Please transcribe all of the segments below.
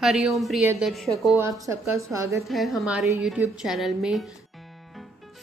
हरिओम प्रिय दर्शकों, आप सबका स्वागत है हमारे YouTube चैनल में।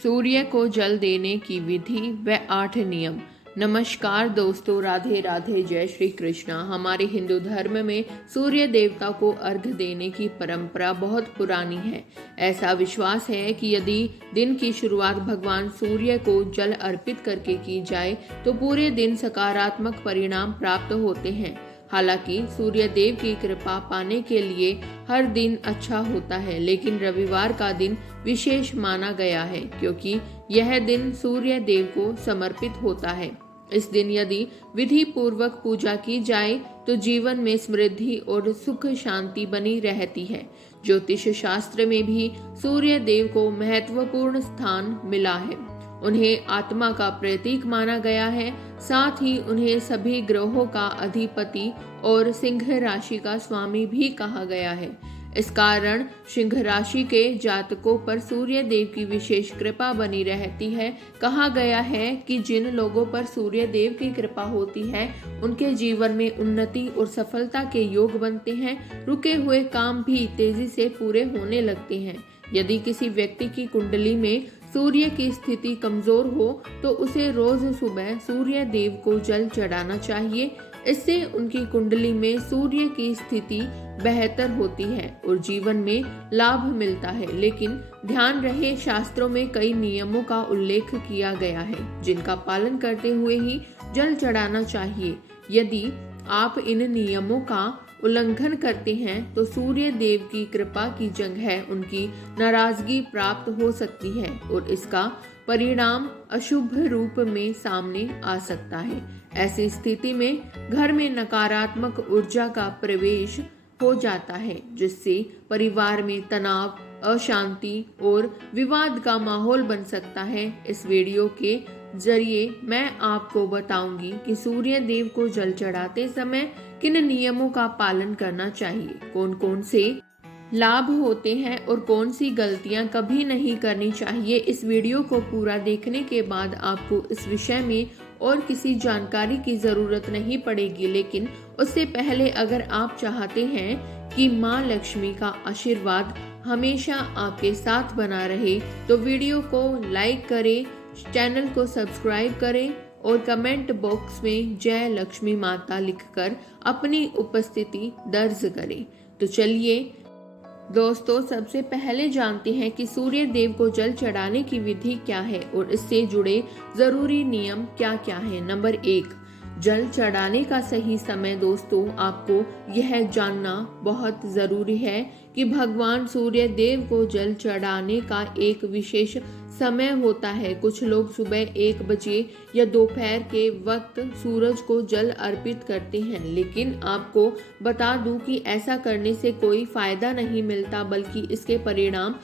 सूर्य को जल देने की विधि व 8 नियम। नमस्कार दोस्तों, राधे राधे, जय श्री कृष्णा। हमारे हिंदू धर्म में सूर्य देवता को अर्घ्य देने की परंपरा बहुत पुरानी है। ऐसा विश्वास है कि यदि दिन की शुरुआत भगवान सूर्य को जल अर्पित करके की जाए तो पूरे दिन सकारात्मक परिणाम प्राप्त होते हैं। हालांकि सूर्य देव की कृपा पाने के लिए हर दिन अच्छा होता है, लेकिन रविवार का दिन विशेष माना गया है क्योंकि यह दिन सूर्य देव को समर्पित होता है। इस दिन यदि विधि पूर्वक पूजा की जाए तो जीवन में समृद्धि और सुख शांति बनी रहती है। ज्योतिष शास्त्र में भी सूर्य देव को महत्वपूर्ण स्थान मिला है। उन्हें आत्मा का प्रतीक माना गया है। साथ ही उन्हें सभी ग्रहों का अधिपति और सिंह राशि का स्वामी भी कहा गया है। इस कारण सिंह राशि के जातकों पर सूर्य देव की विशेष कृपा बनी रहती है। कहा गया है कि जिन लोगों पर सूर्य देव की कृपा होती है उनके जीवन में उन्नति और सफलता के योग बनते हैं। रुके हुए काम भी तेजी से पूरे होने लगते हैं। यदि किसी व्यक्ति की कुंडली में सूर्य की स्थिति कमजोर हो तो उसे रोज सुबह सूर्य देव को जल चढ़ाना चाहिए। इससे उनकी कुंडली में सूर्य की स्थिति बेहतर होती है और जीवन में लाभ मिलता है। लेकिन ध्यान रहे, शास्त्रों में कई नियमों का उल्लेख किया गया है जिनका पालन करते हुए ही जल चढ़ाना चाहिए। यदि आप इन नियमों का उल्लंघन करते हैं तो सूर्य देव की कृपा की जगह उनकी नाराजगी प्राप्त हो सकती है और इसका परिणाम अशुभ रूप में सामने आ सकता है। ऐसी स्थिति में घर में नकारात्मक ऊर्जा का प्रवेश हो जाता है, जिससे परिवार में तनाव, अशांति और विवाद का माहौल बन सकता है। इस वीडियो के जरिए मैं आपको बताऊंगी कि सूर्य देव को जल चढ़ाते समय किन नियमों का पालन करना चाहिए, कौन कौन से लाभ होते हैं और कौन सी गलतियां कभी नहीं करनी चाहिए। इस वीडियो को पूरा देखने के बाद आपको इस विषय में और किसी जानकारी की जरूरत नहीं पड़ेगी, लेकिन उससे पहले अगर आप चाहते हैं कि माँ लक्ष्मी का आशीर्वाद हमेशा आपके साथ बना रहे तो वीडियो को लाइक करें, चैनल को सब्सक्राइब करें और कमेंट बॉक्स में जय लक्ष्मी माता लिखकर अपनी उपस्थिति दर्ज करें। तो चलिए दोस्तों, सबसे पहले जानते हैं कि सूर्य देव को जल चढ़ाने की विधि क्या है और इससे जुड़े जरूरी नियम क्या क्या है। नंबर 1, जल चढ़ाने का सही समय। दोस्तों, आपको यह जानना बहुत जरूरी है कि भगवान सूर्य देव को जल चढ़ाने का एक विशेष समय होता है। कुछ लोग सुबह 1 बजे या दोपहर के वक्त सूरज को जल अर्पित करते हैं, लेकिन आपको बता दूं कि ऐसा करने से कोई फायदा नहीं मिलता, बल्कि इसके परिणाम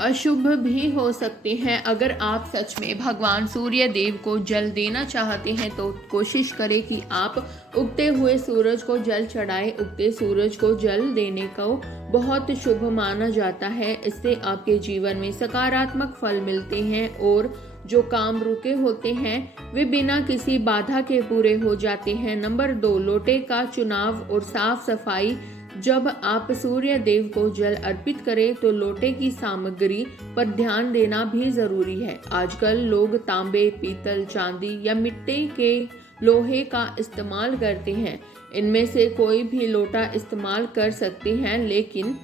अशुभ भी हो सकते हैं। अगर आप सच में भगवान सूर्य देव को जल देना चाहते हैं तो कोशिश करें कि आप उगते हुए सूरज को जल चढ़ाएं। उगते सूरज को जल देने को बहुत शुभ माना जाता है। इससे आपके जीवन में सकारात्मक फल मिलते हैं और जो काम रुके होते हैं वे बिना किसी बाधा के पूरे हो जाते हैं। नंबर 2, लोटे का चुनाव और साफ सफाई। जब आप सूर्य देव को जल अर्पित करें तो लोटे की सामग्री पर ध्यान देना भी जरूरी है। आजकल लोग तांबे, पीतल, चांदी या मिट्टी के लोहे का इस्तेमाल करते हैं। इनमें से कोई भी लोटा इस्तेमाल कर सकते हैं, लेकिन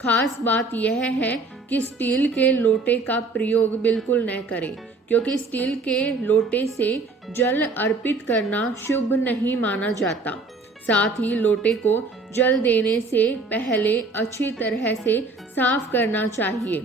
खास बात यह है कि स्टील के लोटे का प्रयोग बिल्कुल न करें, क्योंकि स्टील के लोटे से जल अर्पित करना शुभ नहीं माना जाता। साथ ही लोटे को जल देने से पहले अच्छी तरह से साफ करना चाहिए।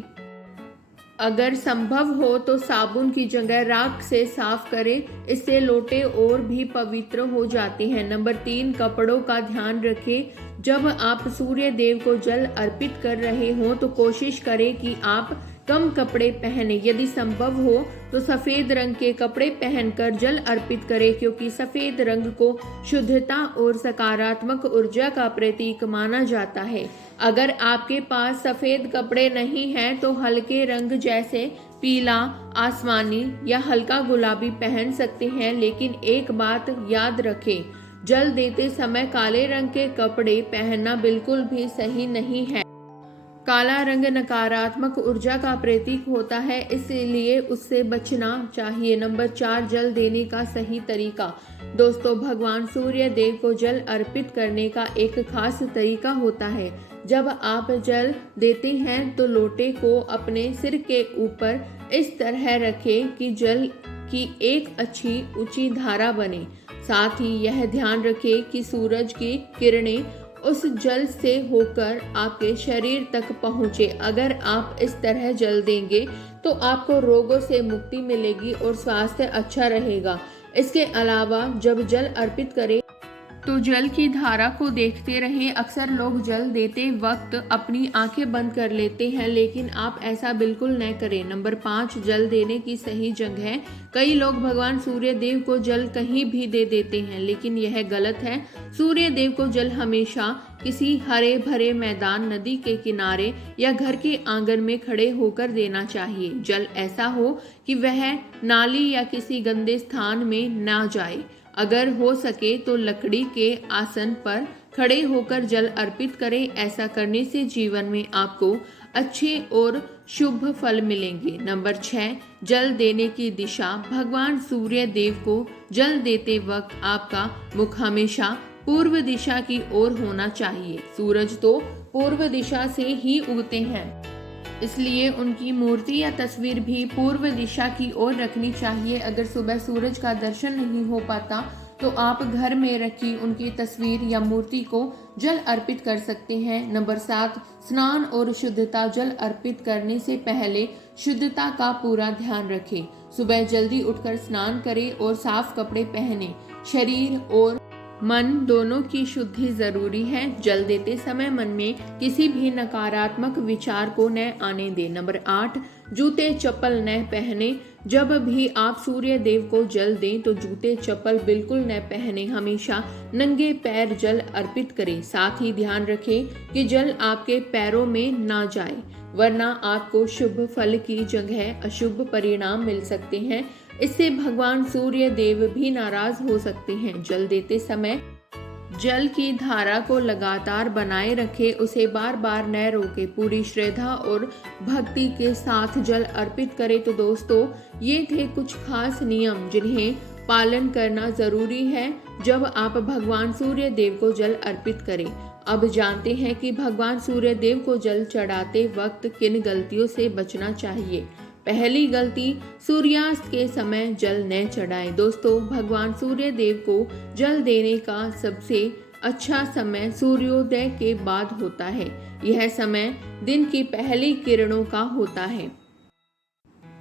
अगर संभव हो तो साबुन की जगह राख से साफ करें, इससे लोटे और भी पवित्र हो जाते हैं। नंबर 3, कपड़ों का ध्यान रखें। जब आप सूर्य देव को जल अर्पित कर रहे हो तो कोशिश करें कि आप कम कपड़े पहने। यदि संभव हो तो सफेद रंग के कपड़े पहनकर जल अर्पित करें, क्योंकि सफेद रंग को शुद्धता और सकारात्मक ऊर्जा का प्रतीक माना जाता है। अगर आपके पास सफेद कपड़े नहीं हैं तो हल्के रंग जैसे पीला, आसमानी या हल्का गुलाबी पहन सकते हैं। लेकिन एक बात याद रखें, जल देते समय काले रंग के कपड़े पहनना बिल्कुल भी सही नहीं है। काला रंग नकारात्मक ऊर्जा का प्रतीक होता है, इसलिए उससे बचना चाहिए। नंबर 4, जल देने का सही तरीका। दोस्तों, भगवान सूर्य देव को जल अर्पित करने का एक खास तरीका होता है। जब आप जल देते हैं तो लोटे को अपने सिर के ऊपर इस तरह रखें कि जल की एक अच्छी ऊंची धारा बने। साथ ही यह ध्यान रखें कि सूरज की किरणें उस जल से होकर आपके शरीर तक पहुँचे। अगर आप इस तरह जल देंगे तो आपको रोगों से मुक्ति मिलेगी और स्वास्थ्य अच्छा रहेगा। इसके अलावा जब जल अर्पित करें तो जल की धारा को देखते रहें। अक्सर लोग जल देते वक्त अपनी आंखें बंद कर लेते हैं, लेकिन आप ऐसा बिल्कुल न करें। नंबर 5, जल देने की सही जगह। कई लोग भगवान सूर्य देव को जल कहीं भी दे देते हैं, लेकिन यह गलत है। सूर्य देव को जल हमेशा किसी हरे भरे मैदान, नदी के किनारे या घर के आंगन में खड़े होकर देना चाहिए। जल ऐसा हो कि वह नाली या किसी गंदे स्थान में ना जाए। अगर हो सके तो लकड़ी के आसन पर खड़े होकर जल अर्पित करें। ऐसा करने से जीवन में आपको अच्छे और शुभ फल मिलेंगे। नंबर 6, जल देने की दिशा। भगवान सूर्य देव को जल देते वक्त आपका मुख हमेशा पूर्व दिशा की ओर होना चाहिए। सूरज तो पूर्व दिशा से ही उगते हैं, इसलिए उनकी मूर्ति या तस्वीर भी पूर्व दिशा की ओर रखनी चाहिए। अगर सुबह सूरज का दर्शन नहीं हो पाता तो आप घर में रखी उनकी तस्वीर या मूर्ति को जल अर्पित कर सकते हैं। नंबर 7, स्नान और शुद्धता। जल अर्पित करने से पहले शुद्धता का पूरा ध्यान रखें। सुबह जल्दी उठकर स्नान करें और साफ कपड़े पहने। शरीर और मन दोनों की शुद्धि जरूरी है। जल देते समय मन में किसी भी नकारात्मक विचार को न आने दें। नंबर 8, जूते चप्पल न पहने। जब भी आप सूर्य देव को जल दें तो जूते चप्पल बिल्कुल न पहने। हमेशा नंगे पैर जल अर्पित करें। साथ ही ध्यान रखें कि जल आपके पैरों में ना जाए, वरना आपको शुभ फल की जगह अशुभ परिणाम मिल सकते हैं। इससे भगवान सूर्य देव भी नाराज हो सकते हैं। जल देते समय जल की धारा को लगातार बनाए रखें, उसे बार बार न रोके। पूरी श्रद्धा और भक्ति के साथ जल अर्पित करें। तो दोस्तों, ये थे कुछ खास नियम जिन्हें पालन करना जरूरी है जब आप भगवान सूर्य देव को जल अर्पित करें। अब जानते हैं कि भगवान सूर्य देव को जल चढ़ाते वक्त किन गलतियों से बचना चाहिए। पहली गलती, सूर्यास्त के समय जल न चढ़ाएं। दोस्तों, भगवान सूर्य देव को जल देने का सबसे अच्छा समय सूर्योदय के बाद होता है। यह समय दिन की पहली किरणों का होता है,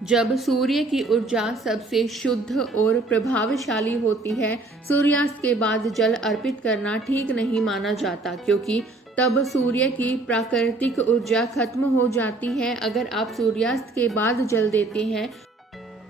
जब सूर्य की ऊर्जा सबसे शुद्ध और प्रभावशाली होती है। सूर्यास्त के बाद जल अर्पित करना ठीक नहीं माना जाता, क्योंकि तब सूर्य की प्राकृतिक ऊर्जा खत्म हो जाती है। अगर आप सूर्यास्त के बाद जल देते हैं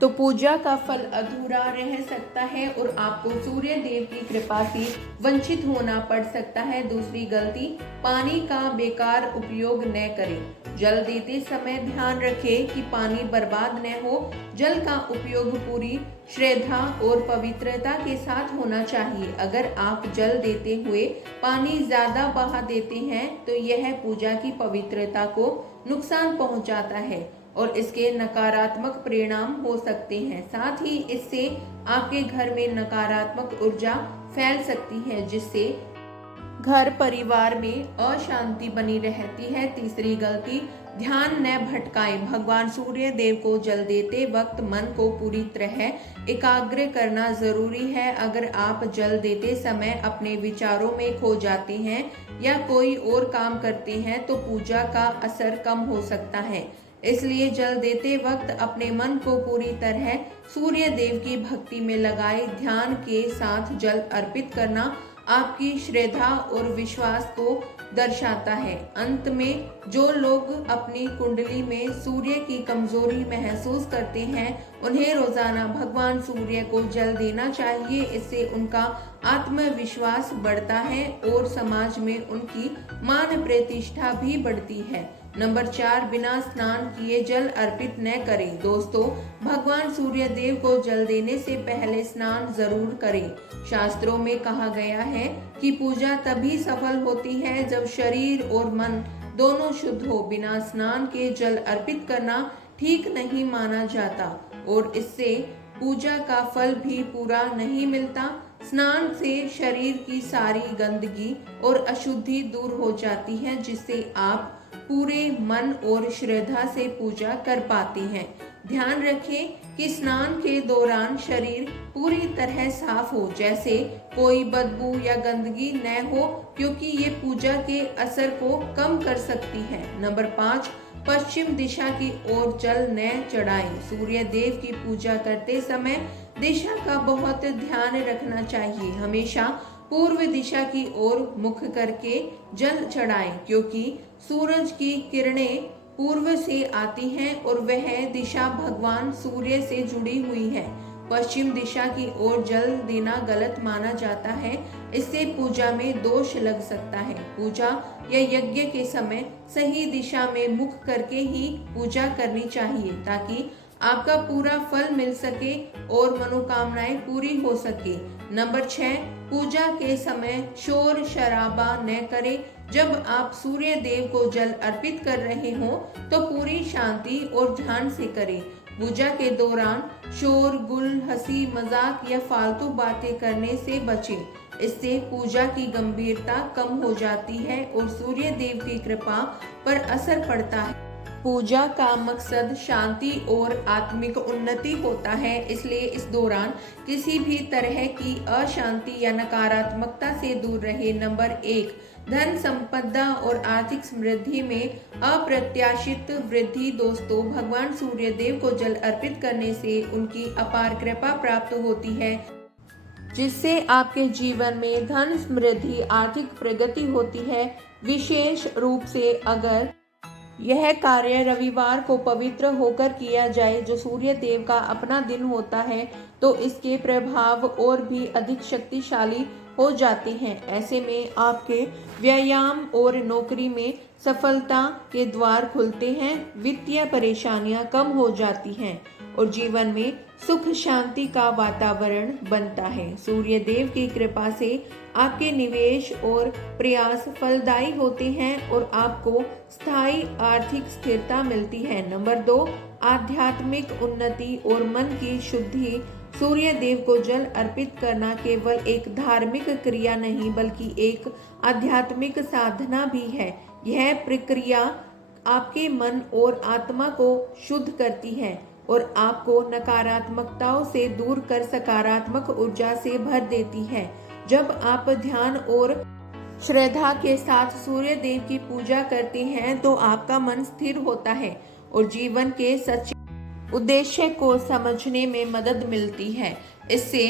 तो पूजा का फल अधूरा रह सकता है और आपको सूर्य देव की कृपा से वंचित होना पड़ सकता है। दूसरी गलती, पानी का बेकार उपयोग न करें। जल देते समय ध्यान रखें कि पानी बर्बाद न हो। जल का उपयोग पूरी श्रद्धा और पवित्रता के साथ होना चाहिए। अगर आप जल देते हुए पानी ज्यादा बहा देते हैं तो यह पूजा की पवित्रता को नुकसान पहुंचाता है और इसके नकारात्मक परिणाम हो सकते हैं। साथ ही इससे आपके घर में नकारात्मक ऊर्जा फैल सकती है, जिससे घर परिवार में अशांति बनी रहती है। तीसरी गलती, ध्यान न भटकाएं। भगवान सूर्य देव को जल देते वक्त मन को पूरी तरह एकाग्र करना जरूरी है। अगर आप जल देते समय अपने विचारों में खो जाते हैं या कोई और काम करते हैं तो पूजा का असर कम हो सकता है। इसलिए जल देते वक्त अपने मन को पूरी तरह सूर्य देव की भक्ति में लगाए। ध्यान के साथ जल अर्पित करना आपकी श्रद्धा और विश्वास को दर्शाता है। अंत में, जो लोग अपनी कुंडली में सूर्य की कमजोरी महसूस करते हैं उन्हें रोजाना भगवान सूर्य को जल देना चाहिए। इससे उनका आत्मविश्वास बढ़ता है और समाज में उनकी मान प्रतिष्ठा भी बढ़ती है। नंबर 4, बिना स्नान किए जल अर्पित न करें। दोस्तों, भगवान सूर्य देव को जल देने से पहले स्नान जरूर करें। शास्त्रों में कहा गया है कि पूजा तभी सफल होती है जब शरीर और मन दोनों शुद्ध हो। बिना स्नान के जल अर्पित करना ठीक नहीं माना जाता और इससे पूजा का फल भी पूरा नहीं मिलता। स्नान से शरीर की सारी गंदगी और अशुद्धि दूर हो जाती है, जिससे आप पूरे मन और श्रद्धा से पूजा कर पाते हैं। ध्यान रखें कि स्नान के दौरान शरीर पूरी तरह साफ हो, जैसे कोई बदबू या गंदगी न हो, क्योंकि ये पूजा के असर को कम कर सकती है। नंबर 5, पश्चिम दिशा की ओर जल न चढ़ाएं। सूर्य देव की पूजा करते समय दिशा का बहुत ध्यान रखना चाहिए। हमेशा पूर्व दिशा की ओर मुख करके जल चढ़ाएं, क्योंकि सूरज की किरणें पूर्व से आती हैं और वह दिशा भगवान सूर्य से जुड़ी हुई है। पश्चिम दिशा की ओर जल देना गलत माना जाता है, इससे पूजा में दोष लग सकता है। पूजा या यज्ञ के समय सही दिशा में मुख करके ही पूजा करनी चाहिए, ताकि आपका पूरा फल मिल सके और मनोकामनाएं पूरी हो सके। नंबर 6, पूजा के समय शोर शराबा न करें। जब आप सूर्य देव को जल अर्पित कर रहे हो तो पूरी शांति और ध्यान से करें। पूजा के दौरान शोर गुल, हंसी मजाक या फालतू बातें करने से बचें। इससे पूजा की गंभीरता कम हो जाती है और सूर्य देव की कृपा पर असर पड़ता है। पूजा का मकसद शांति और आत्मिक उन्नति होता है, इसलिए इस दौरान किसी भी तरह की अशांति या नकारात्मकता से दूर रहे। नंबर 1, धन संपदा और आर्थिक समृद्धि में अप्रत्याशित वृद्धि। दोस्तों, भगवान सूर्य देव को जल अर्पित करने से उनकी अपार कृपा प्राप्त होती है, जिससे आपके जीवन में धन समृद्धि, आर्थिक प्रगति होती है। विशेष रूप से अगर यह कार्य रविवार को पवित्र होकर किया जाए, जो सूर्य देव का अपना दिन होता है, तो इसके प्रभाव और भी अधिक शक्तिशाली हो जाते हैं। ऐसे में आपके व्यायाम और नौकरी में सफलता के द्वार खुलते हैं, वित्तीय परेशानियां कम हो जाती हैं और जीवन में सुख शांति का वातावरण बनता है। सूर्य देव की कृपा से आपके निवेश और प्रयास फलदायी होते हैं और आपको स्थायी आर्थिक स्थिरता मिलती है। नंबर 2, आध्यात्मिक उन्नति और मन की शुद्धि। सूर्य देव को जल अर्पित करना केवल एक धार्मिक क्रिया नहीं, बल्कि एक आध्यात्मिक साधना भी है। यह प्रक्रिया आपके मन और आत्मा को शुद्ध करती है और आपको नकारात्मकताओं से दूर कर सकारात्मक ऊर्जा से भर देती है। जब आप ध्यान और श्रद्धा के साथ सूर्य देव की पूजा करते हैं तो आपका मन स्थिर होता है और जीवन के सच्चे उद्देश्य को समझने में मदद मिलती है। इससे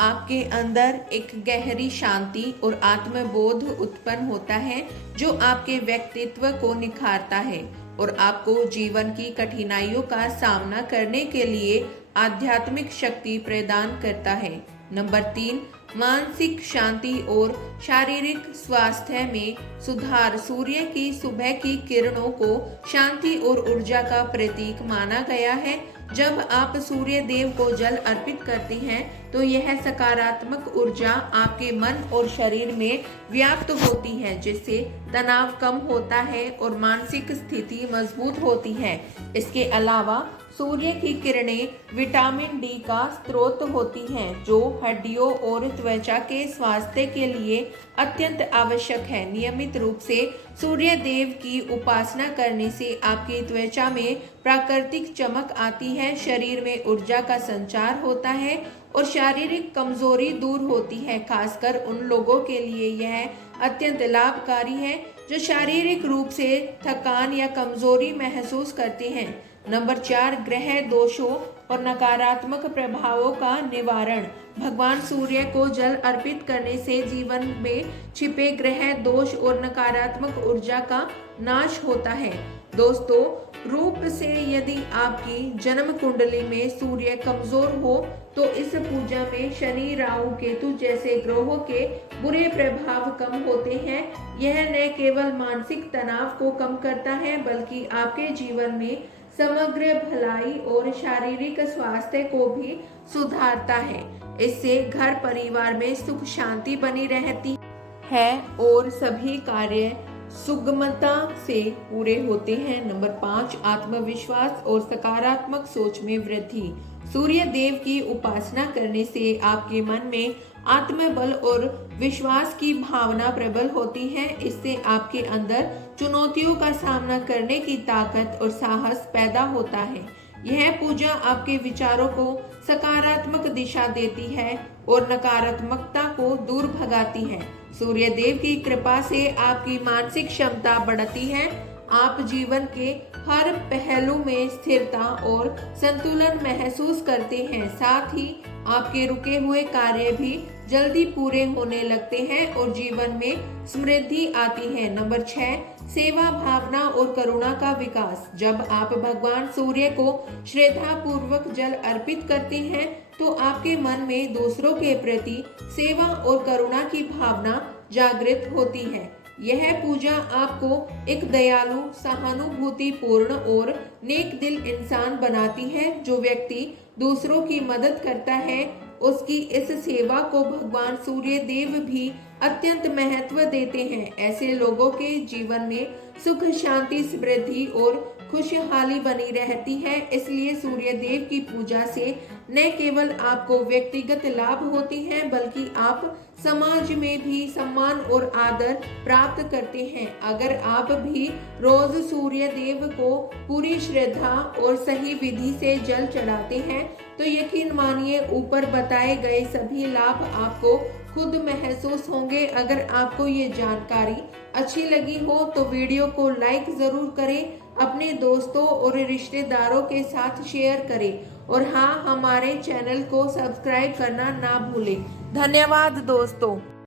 आपके अंदर एक गहरी शांति और आत्मबोध उत्पन्न होता है, जो आपके व्यक्तित्व को निखारता है और आपको जीवन की कठिनाइयों का सामना करने के लिए आध्यात्मिक शक्ति प्रदान करता है। नंबर 3, मानसिक शांति और शारीरिक स्वास्थ्य में सुधार। सूर्य की सुबह की किरणों को शांति और ऊर्जा का प्रतीक माना गया है। जब आप सूर्य देव को जल अर्पित करते हैं तो यह सकारात्मक ऊर्जा आपके मन और शरीर में व्याप्त होती है, जिससे तनाव कम होता है और मानसिक स्थिति मजबूत होती है। इसके अलावा सूर्य की किरणें विटामिन डी का स्रोत होती हैं, जो हड्डियों और त्वचा के स्वास्थ्य के लिए अत्यंत आवश्यक है। नियमित रूप से सूर्य देव की उपासना करने से आपकी त्वचा में प्राकृतिक चमक आती है, शरीर में ऊर्जा का संचार होता है और शारीरिक कमजोरी दूर होती है। खासकर उन लोगों के लिए यह अत्यंत लाभकारी है जो शारीरिक रूप से थकान या कमजोरी महसूस करते हैं। नंबर 4, ग्रह दोषों और नकारात्मक प्रभावों का निवारण। भगवान सूर्य को जल अर्पित करने से जीवन में छिपे ग्रह दोष और नकारात्मक ऊर्जा का नाश होता है। दोस्तों, रूप से यदि आपकी जन्म कुंडली में सूर्य कमजोर हो तो इस पूजा में शनि, राहु, केतु जैसे ग्रहों के बुरे प्रभाव कम होते हैं। यह न केवल मानसिक तनाव को कम करता है बल्कि आपके जीवन में समग्र भलाई और शारीरिक स्वास्थ्य को भी सुधारता है। इससे घर परिवार में सुख शांति बनी रहती है और सभी कार्य सुगमता से पूरे होते हैं। नंबर 5, आत्मविश्वास और सकारात्मक सोच में वृद्धि। सूर्य देव की उपासना करने से आपके मन में आत्मबल और विश्वास की भावना प्रबल होती है। इससे आपके अंदर चुनौतियों का सामना करने की ताकत और साहस पैदा होता है। यह पूजा आपके विचारों को सकारात्मक दिशा देती है और नकारात्मकता को दूर भगाती है। सूर्य देव की कृपा से आपकी मानसिक क्षमता बढ़ती है। आप जीवन के हर पहलू में स्थिरता और संतुलन महसूस करते हैं। साथ ही आपके रुके हुए कार्य भी जल्दी पूरे होने लगते हैं और जीवन में समृद्धि आती है। नंबर 6, सेवा भावना और करुणा का विकास। जब आप भगवान सूर्य को श्रद्धा पूर्वक जल अर्पित करते हैं तो आपके मन में दूसरों के प्रति सेवा और करुणा की भावना जागृत होती है। यह पूजा आपको एक दयालु, सहानुभूतिपूर्ण और नेक दिल इंसान बनाती है। जो व्यक्ति दूसरों की मदद करता है उसकी इस सेवा को भगवान सूर्य देव भी अत्यंत महत्व देते हैं। ऐसे लोगों के जीवन में सुख, शांति, समृद्धि और खुशहाली बनी रहती है। इसलिए सूर्य देव की पूजा से न केवल आपको व्यक्तिगत लाभ होते हैं बल्कि आप समाज में भी सम्मान और आदर प्राप्त करते हैं। अगर आप भी रोज सूर्य देव को पूरी श्रद्धा और सही विधि से जल चढ़ाते हैं तो यकीन मानिए ऊपर बताए गए सभी लाभ आपको खुद महसूस होंगे। अगर आपको ये जानकारी अच्छी लगी हो तो वीडियो को लाइक जरूर करें, अपने दोस्तों और रिश्तेदारों के साथ शेयर करें और हाँ, हमारे चैनल को सब्सक्राइब करना ना भूलें। धन्यवाद दोस्तों।